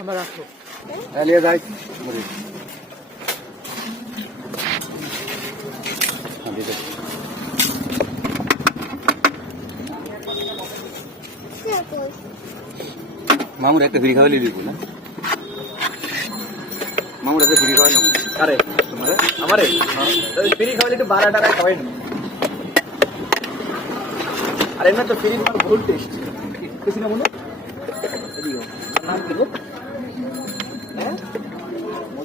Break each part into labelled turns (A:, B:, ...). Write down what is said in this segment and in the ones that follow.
A: আমরা রাখো
B: যাই। মামুর একটা ফ্রি খাওয়াই লিবি না? মামুর একটা ফ্রি খাওয়াই
A: আরে
B: তোমার?
A: আমারে? ফ্রি খাওয়ালে একটু বারো টাকায় খাওয়াই না আর এমনি তো ফ্রি তোমার ভুল টেস্ট কিছু না মনে? নাম কি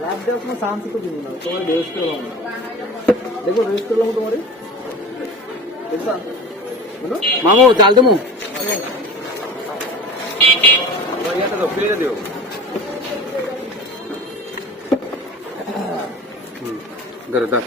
A: लैपटॉप में शाम से कुछ नहीं होगा तुम्हारे बेहोश कर लूँगा देखो रेस कर लूँगा तुम्हारी देखता
B: बोलो मामो डाल
A: दो मुँह बढ़िया तो
B: पेड़ दो गरदा